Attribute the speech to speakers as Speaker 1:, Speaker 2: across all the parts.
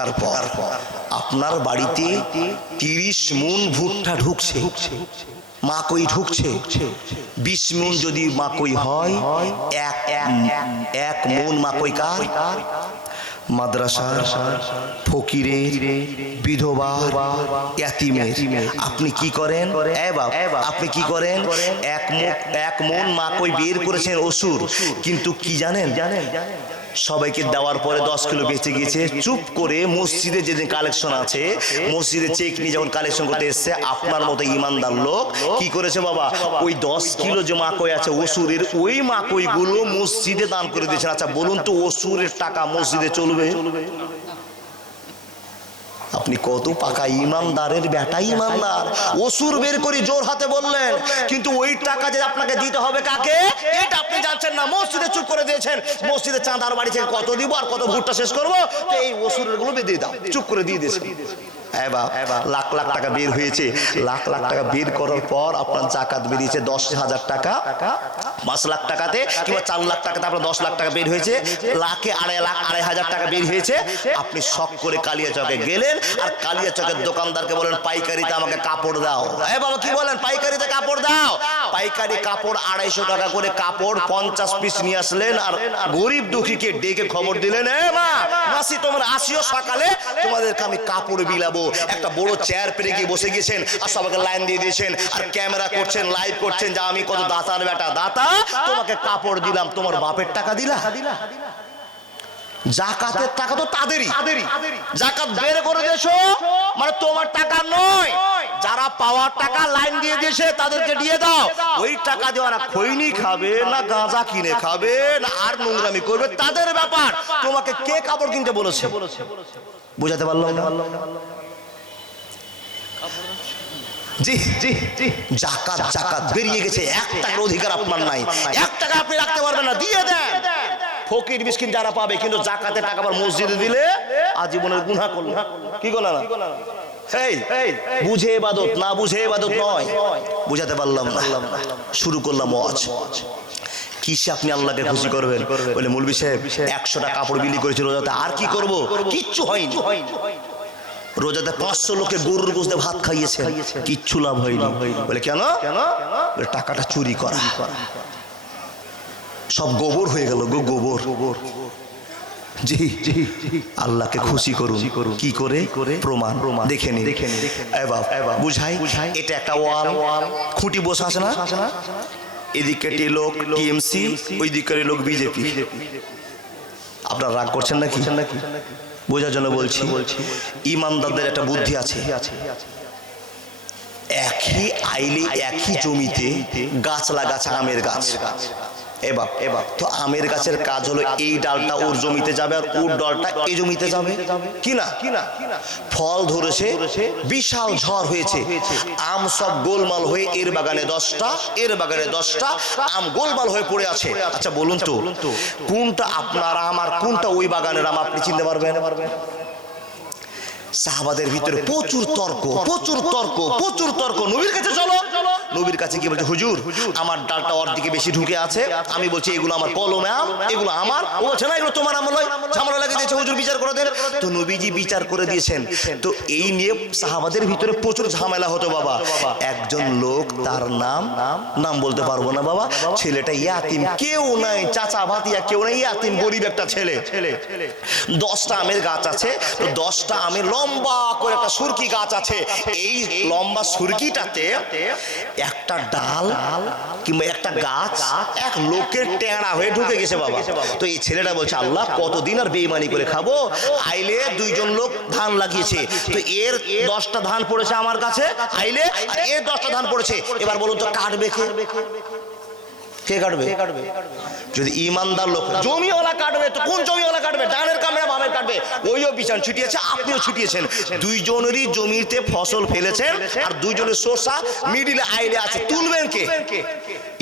Speaker 1: থাকার পর আপনার বাড়িতে তিরিশ মুন ভুট্টা ঢুকছে। মাকই ঢুকছে। বিশ মন যদি মাকই হয়, এক এক মুন মাকই কার? মাদ্রাসার ফকিরের বিধবা ইয়াতিমের। আপনি কি করেন? আপনি কি করেন? এক এক মন মাকই বের করেছেন অসুর। কিন্তু কি জানেন? সবাইকে দেওয়ার পরে দশ কিলো বেঁচে গিয়েছে। চুপ করে মসজিদে যেদিন কালেকশন আছে, মসজিদে চেক নিয়ে যখন কালেকশন করতে এসছে, আপনার মতো ইমানদার লোক কি করেছে বাবা? ওই দশ কিলো যে মাকই আছে ওসুরের ওই মাকইগুলো মসজিদে দান করে দিয়েছেন। আচ্ছা বলুন তো ওসুরের টাকা মসজিদে চলবে? আপনি কত পাকা ইমানদারের বেটা ইমানদার। অসুর বের করে জোর হাতে বললেন, কিন্তু ওই টাকা যে আপনাকে দিতে হবে কাকে? এটা আপনি জানছেন না। মসজিদে চুপ করে দিয়েছেন। মসজিদে চাঁদার বাড়ি থেকে কত দিব আর কত ভুট্টা শেষ করব? এই অসুরেরগুলো দিয়ে দাও। চুপ করে দিয়ে দিয়েছেন লাখ লাখ টাকা বের হয়েছে। লাখ লাখ টাকা বের করার পর আপনার জাকাত বেরিয়েছে দশ হাজার টাকা। পাঁচ লাখ টাকাতে কিংবা চার লাখ টাকাতে আপনার দশ লাখ টাকা বের হয়েছে। লাখে আড়াই লাখ, আড়াই হাজার টাকা বের হয়েছে। আপনি শখ করে কালিয়া চকে গেলেন আর কালিয়া চকের দোকানদারকে বলেন, পাইকারিতে আমাকে কাপড় দাও। এ বাবা, কি বলেন? পাইকারিতে কাপড় দাও। পাইকারি কাপড় আড়াইশো টাকা করে কাপড় পঞ্চাশ পিস নিয়ে আসলেন আর গরিব দুঃখীকে ডেকে খবর দিলেন এ মা মাসি তোমরা আসিও সকালে তোমাদেরকে আমি কাপড় বিলাবো। একটা বড় চেয়ার পেরে গিয়ে বসে গেছেন আর সবাইকে লাইন দিয়ে দিয়েছেন আর ক্যামেরা করছেন লাইভ করছেন যে আমি কত দাতার বেটা দাতা তোমাকে কাপড় দিলাম তোমার বাপের টাকা দিলা? জাকাতের টাকা তো তাদেরই। জাকাত বের করে দিয়েছ? মানে তোমার টাকা নয়। যারা পাওয়ার টাকা লাইন দিয়ে দিয়েছে, তাদেরকে দিয়ে দাও। ওই টাকা দিয়ে ওরা খৈনি খাবে না গাঁজা কিনে খাবে না আর নোংরামি করবে। তাদের ব্যাপার। তোমাকে কে কাপড় কিনতে বলেছে? বুঝাতে পারলাম না। জি জি জি। জাকাত জাকাত। বেরিয়ে গেছে। এক টাকার অধিকার আপনার নাই। এক টাকা আপনি রাখতে পারবেন না। দিয়ে দেন। ফকির, মিসকিন যারা পাবে, কিন্তু জাকাতের টাকা আবার মসজিদে দিলে আজীবনের গুনাহ করল। কি করল না বুঝে এবাদত না বুঝে এবাদত নয়। বুঝাতে পারলাম না। শুরু করলাম ওয়াজ। কিসে আপনি আল্লাহকে খুশি করবেন? বলে মুলবি সাহেব একশোটা কাপড় বিলি করেছিল রোজাতে। আর কি করব? কিচ্ছু হয়নি। রোজাতে পাঁচশো লোকে গরুর গোস্তে ভাত খাইয়েছে কিচ্ছু লাভ হয়নি। বলে কেন? বলে টাকাটা চুরি করা। সব গোবর হয়ে গেল গো গোবর। জি জি আল্লাহকে খুশি করুন। কি করে? প্রমাণ। প্রমাণ। দেখে নি দেখে নি বুঝাই? এটা একটা ওয়াল। খুঁটি বসে আছে না? এদিকে লোক টিএমসি ওই দিকের লোক বিজেপি। আপনারা রাগ করছেন নাকি? বোঝার জন্য বলছি ইমানদারদের একটা বুদ্ধি আছে। একই আইলে একই জমিতে গাছ লাগাছে আমের গাছ। এবার এবার। তো আমের গাছের কাজ হলো এই ডালটা ওর জমিতে যাবে আর ওর ডালটা এই জমিতে যাবে। কি না? ফল ধরেছে বিশাল ঝড় হয়েছে। আম সব গোলমাল হয়ে এর বাগানে দশটা এর বাগানে দশটা আম গোলমাল হয়ে পড়ে আছে। আচ্ছা বলুন তো কোনটা আপনার আম আর কোনটা ওই বাগানের আম আপনি চিনতে পারবেন? সাহাবাদের ভিতরে প্রচুর তর্ক প্রচুর তর্ক প্রচুর তর্ক। নবীর কাছে চলো। নবীর কাছে কি বলছে হুজুর আমার ডালটা ওর দিকে বেশি ঢুকে আছে। আমি বলছি এগুলো আমার কলমে আম এগুলো আমার। ও বলছে না এগুলো তোমার আমল ঝামেলা লাগিয়ে দিয়েছে হুজুর বিচার করে দেন। তো নবীজি বিচার করে দিয়েছেন। তো এই নিয়ে সাহাবাদের ভিতরে প্রচুর ঝামেলা হতো বাবা। একজন লোক তার নাম নাম বলতে পারব না বাবা। ছেলেটা ইয়াতিম। কেউ নাই চাচা ভাতিয়া কেউ নাই। ইয়াতিম গরিব একটা ছেলে। ছেলে। দশটা আমের গাছ আছে। তো দশটা আমের লম্বা করে একটা সুরকি গাছ আছে। এই লম্বা সুরকিটাতে একটা ডাল কিংবা একটা গাছ, এক লোকের টেঁড়া হয়ে ঢুকে গেছে বাবা। তো এই ছেলেটা বলছে, আল্লাহ, কতদিন আর বেইমানি করে খাব? আইলে দুইজন লোক ধান লাগিয়েছে। তো এর দশটা ধান পড়েছে আমার কাছে, আইলে এর দশটা ধান পড়েছে। এবার বলুন তো কাটবে কে কে কাটবে? যদি ইমানদার লোক জমিওয়ালা কাটবে তো কোন জমিওয়ালা কাটবে? ডানের কামড়ে বামের কাটবে। ওইও বিছান ছিটিয়েছে আপনিও ছিটিয়েছেন। দুইজনেরই জমিতে ফসল ফেলেছেন আর দুইজনের সরষা মিডিলে আইলে আছে। তুলবেন কে?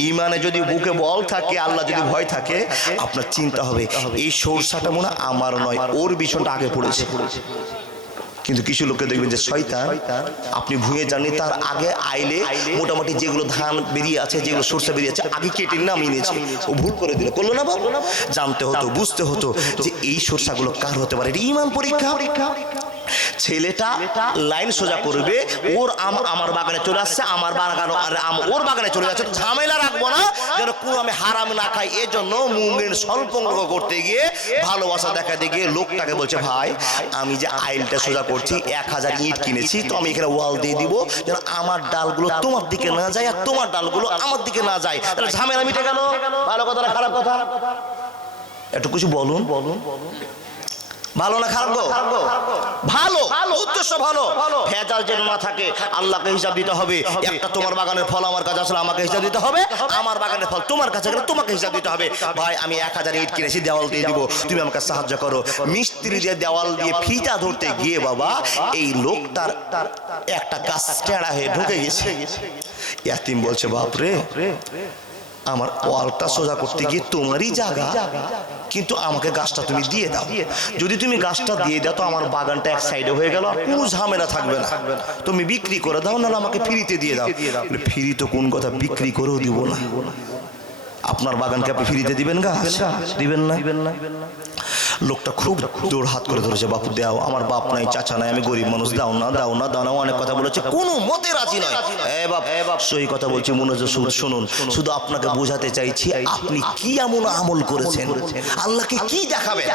Speaker 1: ইমানে যদি বুকে বল থাকে আল্লাহ যদি ভয় থাকে আপনার চিন্তা হবে এই সরষাটা মনে হয় আমার নয় ওর বিছনটা আগে পড়েছে। কিন্তু কিছু লোককে দেখবেন যে শয়তান, আপনি ভুয়ে জানি তার আগে আইলে মোটামুটি যেগুলো ধান বেরিয়ে আছে, যেগুলো সরষে বেরিয়ে আছে, আগে কেটে নামিয়ে নিয়েছে। ও ভুল করে দিল। করল না জানতে হতো, বুঝতে হতো যে এই সরষাগুলো কার হতে পারে? এটা ইমান পরীক্ষা। ছেলেটা লাইন সোজা করবে। ওর আম- আমার বাগানে চলে আসছে আমার বাগান আর আম- ওর বাগানে চলে যাচ্ছে। ঝামেলা রাখব না যেন কোনো আমি হারাম না খাই। এর জন্য মুমিন স্বল্পঙ্গ করতে গিয়ে ভালোবাসা দেখাতে গিয়ে লোকটাকে বলছে ভাই আমি যে আইলটা সোজা করছি এক হাজার ইট কিনেছি তো আমি এখানে ওয়াল দিয়ে দিব যেন আমার ডালগুলো তোমার দিকে না যায় আর তোমার ডালগুলো আমার দিকে না যায়। তাহলে ঝামেলা মিটে গেল। ভালো কথা না খারাপ কথা? একটু কিছু বলুন বলুন বলুন। ভালো না খারাপ গো? ভালো, উদ্দেশ্য ভালো। ভেজাল যেন না থাকে, আল্লাহকে হিসাব দিতে হবে। একটা তোমার বাগানের ফল আমার কাছে আসলে আমাকে হিসাব দিতে হবে, আমার বাগানের ফল তোমার কাছে গেলে তোমাকে হিসাব দিতে হবে। ভাই, আমি এক হাজার ইট কিনেছি, দেওয়াল দিয়ে দিব। তুমি আমাকে সাহায্য করো। মিস্ত্রি দিয়ে দেওয়াল দিয়ে ফিতা ধরতে গিয়ে বাবা, এই লোকটার একটা গাছ টেড়া হয়ে ঢুকে গেছে। ইয়াতিম বলছে, বাপরে আমার ওয়ালটা সোজা করতে গিয়ে তোমারই জায়গা। কিন্তু আমাকে গাছটা তুমি দিয়ে দাও। যদি তুমি গাছটা দিয়ে দাও, তো আমার বাগানটা এক সাইডে হয়ে গেল কোনো ঝামেলা থাকবে না। তুমি বিক্রি করে দাও, নাহলে আমাকে ফ্রিতে দিয়ে দাও। ফ্রি তো কোন কথা, বিক্রি করেও দিব না। আপনার বাগানকে আপনি ফ্রিতে দিবেন গাছ? দিবেন না দিবেন না। লোকটা খুব দৌড় হাত করে ধরেছে, বাপু, দাও, আমার বাপ নাই, চাচা নাই, আমি গরিব মানুষ, দাও না দাও না দাও না। অনেক কথা বলেছে, কোনো মতে রাজি নয়। এ বাপ বাপ সই কথা বলছি মনোযোগ শুন- শুনুন শুধু আপনাকে বোঝাতে চাইছি, আপনি কি এমন আমল করেছেন? আল্লাহকে কি দেখাবে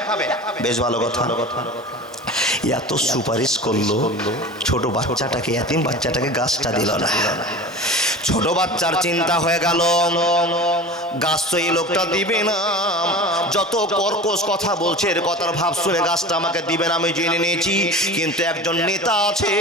Speaker 1: বেশ ভালো কথা। এত সুপারিশ করল, ছোট বাচ্চাটাকে, এতিম বাচ্চাটাকে গাছটা দিল না। ছোট বাচ্চার চিন্তা হয়ে গেল। গাছ তো এই লোকটা দিবে না। যত কর্কশ কথা বলছে, এর কথার ভাব শুনে গাছটা আমাকে দিবে না, আমি জেনে নিয়েছি। কিন্তু একজন নেতা আছে,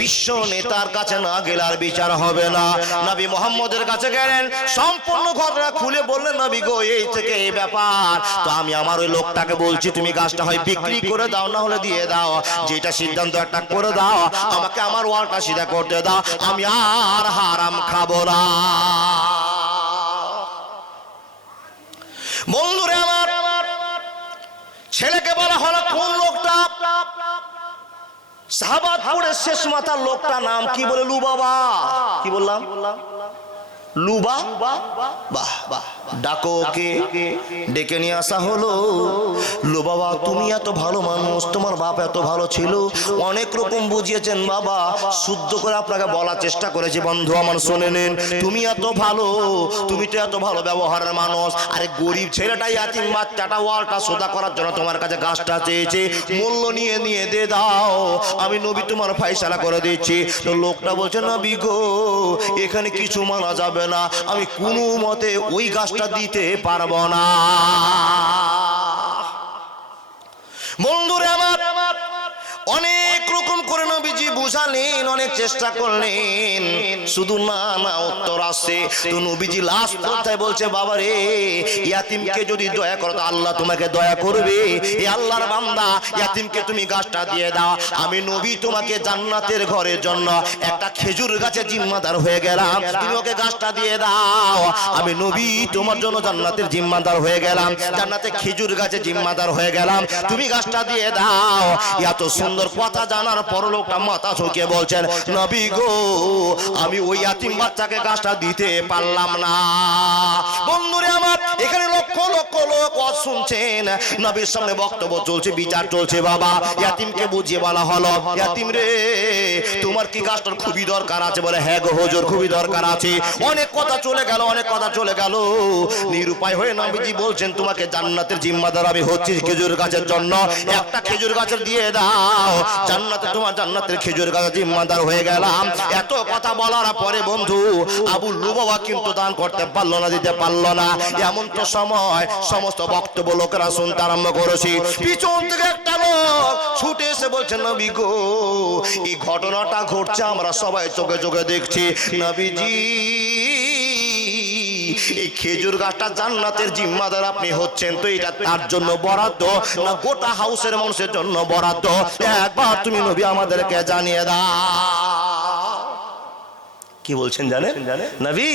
Speaker 1: বিশ্ব নেতার কাছে না গেলে আর বিচার হবে না। নবী মোহাম্মদের কাছে গেলেন, সম্পূর্ণ ঘটনা খুলে বললেন, নবী গো, এই থেকে এই ব্যাপার। তো আমি আমার ওই লোকটাকে বলছি, তুমি গাছটা হয় বিক্রি করে দাও না হলে দিয়ে দাও। যেটা সিদ্ধান্ত একটা করে দাও। আমাকে আমার ওয়ালটা সিধা করতে দাও। আমি আর হারাম খাব না। বন্ধুরে আমার, ছেলেকে বলা হলো কোন লোকটা? শেষ মাথার লোকটা নাম কি বলে? লু বাবা কি বললাম? লুবা? বাহ বাহ। ডাকো ওকে, ডেকে নিয়ে আসা হলো। লো বাবা, তুমি এত ভালো মানুষ, তোমার বাপ এত ভালো ছিল। অনেক রকম বুঝিয়েছেন বাবা, শুদ্ধ করে আপনাকে বলার চেষ্টা করেছি। বন্ধু, আমার শুনে নিন, তুমি এত ভালো, তুমি তো এত ভালো ব্যবহারের মানুষ। আরে গরিব ছেলেটাই ইয়াতিম বাচ্চাটা ওয়ালটা সোদা করার জন্য তোমার কাছে গাছটা চেয়েছে। মূল্য নিয়ে নিয়ে দে দাও। আমি নবী তোমার ফাইসালা করে দিচ্ছি। তো লোকটা বলছে, নবী গো, এখানে কিছু মানা যাবে না। আমি কোনো মতে ওই গাছটা দিতে পারব না। বন্ধুরে আমার অনেক করে নবীজি বুঝালেন, অনেক চেষ্টা করলেন। শুধু না না, উত্তর আসছে। তো নবীজি লাস্ট পর্যায়ে বলছে বাবা রে ইয়াতিমকে যদি দয়া করো আল্লাহ তোমাকে দয়া করবে। এই আল্লাহর বান্দা, ইয়াতিমকে তুমি গাছটা দিয়ে দাও। আমি নবী তোমাকে জান্নাতের ঘরের জন্য একটা খেজুর গাছে জিম্মাদার হয়ে গেলাম। তুমি ওকে গাছটা দিয়ে দাও। আমি নবী তোমার জন্য জান্নাতের জিম্মাদার হয়ে গেলাম। জান্নাতে খেজুর গাছে জিম্মাদার হয়ে গেলাম। তুমি গাছটা দিয়ে দাও। এত সুন্দর কথা জানার পর লোকটা মাথা ঝুঁকে বলছেন, নবী গো, আমি ওই আতিম বাচ্চাকে গাছটা দিতে পারলাম না। বন্ধুরে আমার, এখানে লক্ষ লক্ষ লোক শুনছেন। নবীর সামনে বক্তব্য চলছে, বিচার চলছে, বাবা। ইয়াতিমকে বুঝিয়ে বলা হলো, ইয়াতিম রে, তোমার কি গাছটার খুবই দরকার আছে? বলে হ্যাঁ গো হুজুর, খুবই দরকার আছে। অনেক কথা চলে গেল, অনেক কথা চলে গেল। নিরুপায় হয়ে নবীজি বলছেন, তোমাকে জান্নাতের জিম্মাদার আমি হচ্ছি খেজুর গাছের জন্য। একটা খেজুর গাছের দিয়ে দাও। জান্নাতে তোমার জান্নাতের খেজুর গাছ জিম্মাদার হয়ে গেলাম। এত কথা বলার পরে বন্ধু আবু লুবাবা কিন্তু দান করতে পারল না, দিতে পারল না। এমন তো সময় সমস্ত বক্তব্য লোকেরা শুনতে আরম্ভ করেছি। পিছন থেকে একটা লোক ছুটে এসে বলছে, নবী গো, এই ঘটনাটা ঘটছে, আমরা সবাই চোখে চোখে দেখছি। নবীজি এই খেজুর গাছটা জান্নাতের জিম্মাদার আপনি হচ্ছেন। তো এটা তার জন্য বরাদ্দ না গোটা হাউসের মানুষের জন্য বরাদ্দ? একবার তুমি নবী আমাদেরকে জানিয়ে দাও। কি বলছেন জানেন? নবী,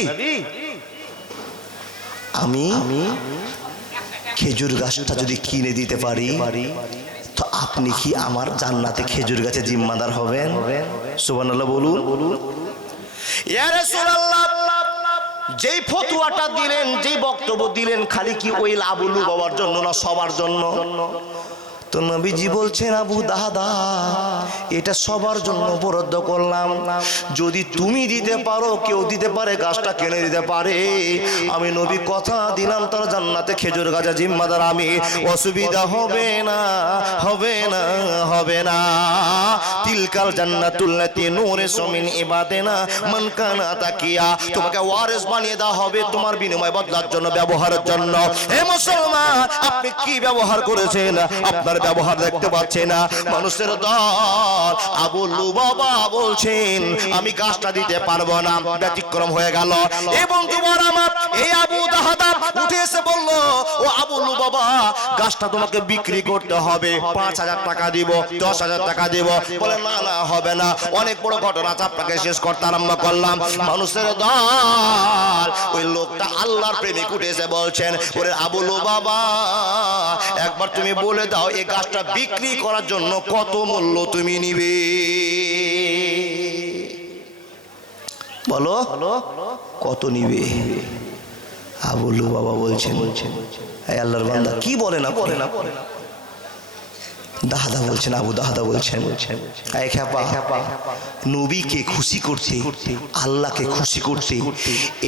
Speaker 1: আমি খেজুর গাছটা যদি কিনে দিতে পারি, তো আপনি কি আমার জান্নাতে খেজুর গাছে জিম্মাদার হবেন? সুবহানাল্লাহ বলুন। ইয়া রাসূলুল্লাহ যেই ফতুয়াটা দিলেন, যেই বক্তব্য দিলেন, খালি কি ওই লাবুলু বাবার জন্য না সবার জন্য? তো নবীজি বলছেন, আবু দাদা এটা সবার জন্য বরাদ্দ করলাম। যদি তুমি দিতে পারো, কেউ দিতে পারে, গাছটা কিনে দিতে পারে। আমি নবী কথা দিলাম, তার জান্নাতে খেজুর গাছা জিম্মাদার। আমি অসুবিধা হবে না হবে না হবে না। তিলকাল জান্নাতুল্লাতি নূরে সমিন ইবাদেনা মান কানা তাকিয়া। তোমাকে ওয়ারিস বানিয়ে দেওয়া হবে তোমার বিনিময় বদলার জন্য, ব্যবহারের জন্য। হে মুসলমান, আপনি কি ব্যবহার করেছেন? আপনার ব্যবহার দেখতে পাচ্ছে না। মানুষের দল আবু বাবা বলছেন, আমি কাজটা দিতে পারব না, ব্যতিক্রম হয়ে গেল। এবং তোমার আমার বাবা, গাছটা তোমাকে বিক্রি করতে হবে। পাঁচ হাজার টাকা দিব, দশ হাজার টাকা দিব। বলে, না না, হবে না। অনেক বড় ঘটনা আপনাকে শেষ করতে আরম্ভ করলাম। মানুষের দল, ওই লোকটা আল্লাহর প্রেমিক উঠে এসে বলছেন ওরে আবুলু বাবা, একবার তুমি বলে দাও, এই গাছটা বিক্রি করার জন্য কত মূল্য তুমি নিবে? বলো, কত নিবে? আবুলু বাবা বলছেন আল্লাহর বান্দা, কি বলে না বলে না বলে না দাদা বলছেন, আবু দাহাদা বলছেন নবীকে খুশি করতে, আল্লাহকে খুশি করতে,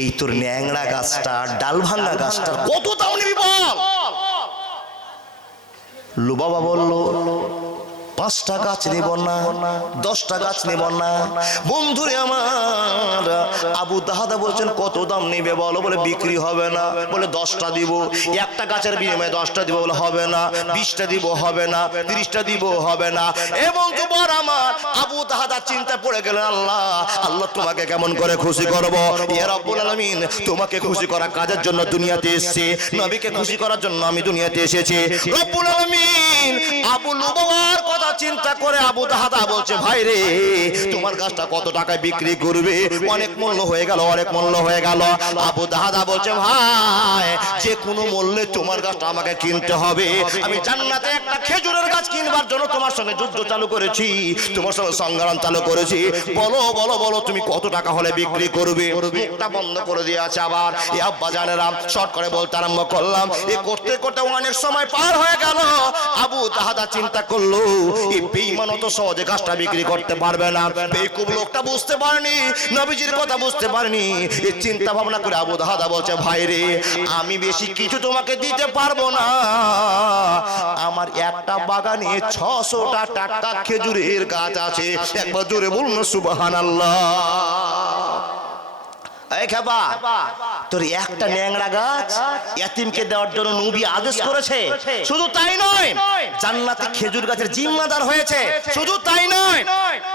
Speaker 1: এই তোর ন্যাংরা গাছটা, ডাল ভাঙ্গা গাছটার কত দাম নিবি বল? লো বাবা বলল পাঁচটা গাছ নেব না দশটা গাছ নেব না বন্ধুরে আমার, আবু দাহাদা বলছেন, কত দাম নেবে বলো? বলে, বিক্রি হবে না। বলে, দশটা দিব। একটা গাছের বিনিময়ে দশটা দিব, বলে, হবে না। বিশটা দিব, হবে না। তিরিশটা দিব, হবে না। এবং তোমার আমার, আবু দাহাদা চিন্তা পড়ে গেলেন, আল্লাহ আল্লাহ তোমাকে কেমন করে খুশি করব? ইয়া রব্বুল তোমাকে খুশি করা কাজের জন্য দুনিয়াতে এসেছি। নবীকে খুশি করার জন্য আমি দুনিয়াতে এসেছি। রব্বুল আলামিন, আবু লুবাবার কথা চিন্তা করে আবু দাহাদা বলছে, ভাই রে, তোমার গাছটা কত টাকায় বিক্রি করবে? অনেক মূল্য হয়ে গেল, অনেক মূল্য হয়ে গেল। আবু দাহাদা বলছে, ভাই যে কোনো মূল্যে তোমার গাছটা আমাকে কিনতে হবে। আমি জান্নাতে একটা খেজুরের গাছ কিনবার জন্য তোমার সঙ্গে যুদ্ধ চালু করেছি, তোমার সঙ্গে সংগ্রাম চালু করেছি। বলো বলো বলো, তুমি কত টাকা হলে বিক্রি করবে? মুখটা বন্ধ করে দিয়ে আছে আবার। এ আব্বা জানেরা, শর্ট করে বলতে আরম্ভ করলাম। এ করতে করতে অনেক সময় পার হয়ে গেল। আবু তাহাদা চিন্তা করল এই বেঈমান তো সহজে গাছটা বিক্রি করতে পারবে না। বেকুব লোকটা বুঝতে পারেনি, নবীজির কথা বুঝতে পারেনি। এই চিন্তা ভাবনা করে আবু দাহাদা বলছে, ভাই রে, আমি বেশি কিছু তোমাকে দিতে পারব না। আমার একটা বাগানে ছশোটা টাকা খেজুরের গাছ আছে। একবার জোরে বলুন সুবাহান আল্লাহ খেপা। তোর একটা ন্যাংরা গাছ এতিমকে দেওয়ার জন্য নবী আদেশ করেছে। শুধু তাই নয়, জান্নাতে খেজুর গাছের জিম্মাদার হয়েছে। শুধু তাই নয়,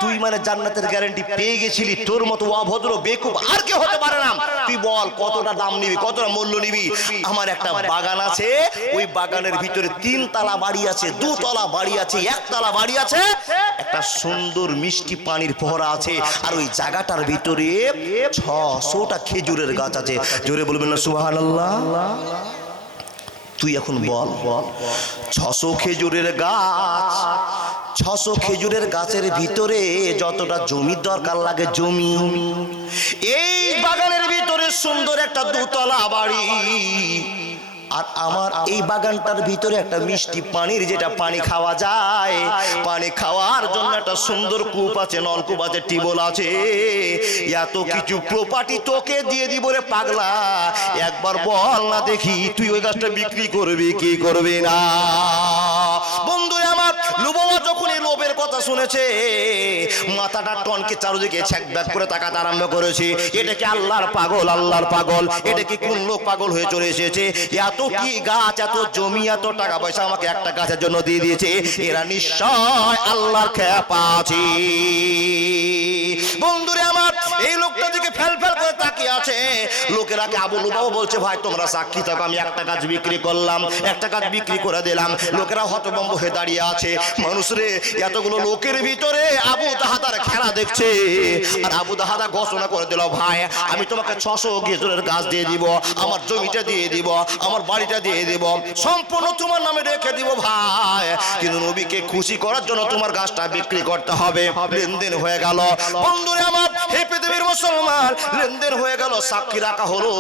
Speaker 1: তুই মানে জান্নাতের গ্যারান্টি পেয়ে গেছিলি, তোর মতো অভদ্র, বেকুব আর কেউ হতে পারে না। তুই বল, কতটা দাম নিবি, কতটা মূল্য নিবি? আমার একটা বাগান আছে, ওই বাগানের ভিতরে তিন তালা বাড়ি আছে, দুতলা বাড়ি আছে, একতলা বাড়ি আছে। একটা সুন্দর মিষ্টি পানির ফোয়ারা আছে, আর ওই জায়গাটার ভিতরে ছশোটা খেজুরের গাছ আছে। জোরে বলবেন না সুহান আল্লাহ তুই এখন বল বল ছশো খেজুরের গাছ, ছশো খেজুরের গাছের ভিতরে যতটা জমির দরকার লাগে জমি। এই বাগানের ভিতরে সুন্দর একটা দুতলা বাড়ি। আর আমার এই বাগানটার ভিতরে একটা মিষ্টি পানির যেটা পানি খাওয়া যায়। পানি খাওয়ার জন্য একটা সুন্দর কূপ আছে, নলকূপ আছে, টিবল আছে। এত কিছু প্রপার্টি তোকে দিয়ে দিব রে পাগলা। একবার বল না দেখি, তুই ওই গাছটা বিক্রি করবি, কি করবি না? বন্ধু আমার যখন এই লোভের কথা শুনেছে মাথাটা টনকে চারদিকে ছ্যাক ব্যাক করে তাকাতে আরম্ভ করেছে। এটা কি আল্লাহর পাগল? আল্লাহর পাগল। এটা কি কোন লোক পাগল হয়ে চলে এসেছে? এত কি গাছ এত জমি এত টাকা পয়সা আমাকে একটা গাছের জন্য দিয়ে দিয়েছে? এরা নিশ্চয় আল্লাহর আছে। বন্ধুরে আমার এই লোকটা দিকে ফেল ফেল করে তাকিয়ে আছে। লোকেরাকে আবু লুবাও বলছে ভাই তোমরা সাক্ষী থাকো আমি একটা গাছ বিক্রি করলাম একটা গাছ বিক্রি করে দিলাম। লোকেরা হতভম্ব হয়ে দাঁড়িয়ে আছে। আছে মানুষ রে, এতগুলো লোকের ভিতরে আবু তাহাদার খেলা দেখছে। আর আবু তাহাদা ঘোষণা করে দিল, ভাই, আমি তোমাকে ছশো গেজরের গাছ দিয়ে দিব, আমার জমিটা দিয়ে দিব, আমার বাড়িটা দিয়ে দিব, সম্পূর্ণ তোমার নামে রেখে দিব, ভাই। কিন্তু নবীকে খুশি করার জন্য তোমার গাছটা বিক্রি করতে হবে। লেনদেন হয়ে গেল। বন্ধুরে আমার হে পৃথিবীর মুসলমান। লেনদেন হয়ে গেল, সাক্ষী রাখা হলো।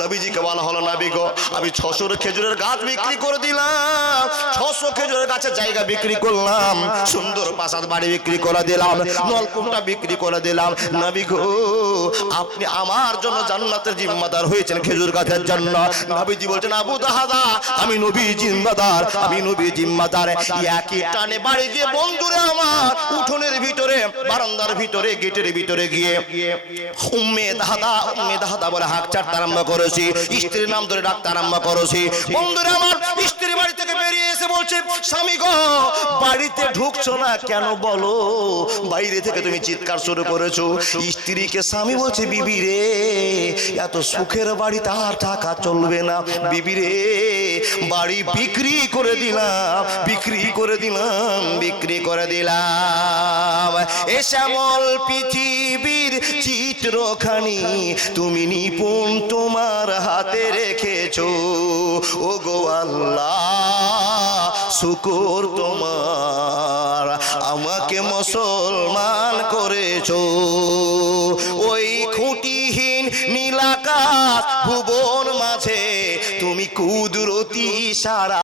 Speaker 1: নবীজিকে বলা হলো, নবী গো, আমি ছশোর খেজুরের গাছ বিক্রি করে দিলাম। ছশো খেজুরের গাছের জায়গা বিক্রি করলাম। সুন্দর প্রাসাদ বাড়ি বিক্রি করে দিলাম। নলকূপটা বিক্রি করে দিলাম। নবী গো, আপনি আমার জন্য জান্নাতের জিম্মাদার হয়েছেন খেজুর গাছের জন্য। নবীজি বলছেন, আবু দাহাদা, আমি নবী জিম্মাদার, আমি নবী জিম্মাদার। একই টানে বাড়ি গিয়ে বন্ধুরে আমার, উঠোনের ভিতরে, বারান্দার ভিতরে, গেটের ভিতরে গিয়ে বাড়িতে চিৎকার শুরু করেছ। স্ত্রীকে স্বামী বলছে, বিবি রে, এত সুখের বাড়ি তার টাকা চলবে না। বিবি রে, বাড়ি বিক্রি করে দিলাম, বিক্রি করে দিলাম, বিক্রি করে দিলাম। এ শ্যামল পৃথিবীর চিত্রখানি। তুমি নিপুণ তোমার হাতে রেখেছো। ও গো আল্লাহ, শুকুর তোমার। আমাকে মুসলমান করেছ। ওই খুঁটিহীন নীলাকাশ ভুবন মাঝে তুমি কুদরতি সারা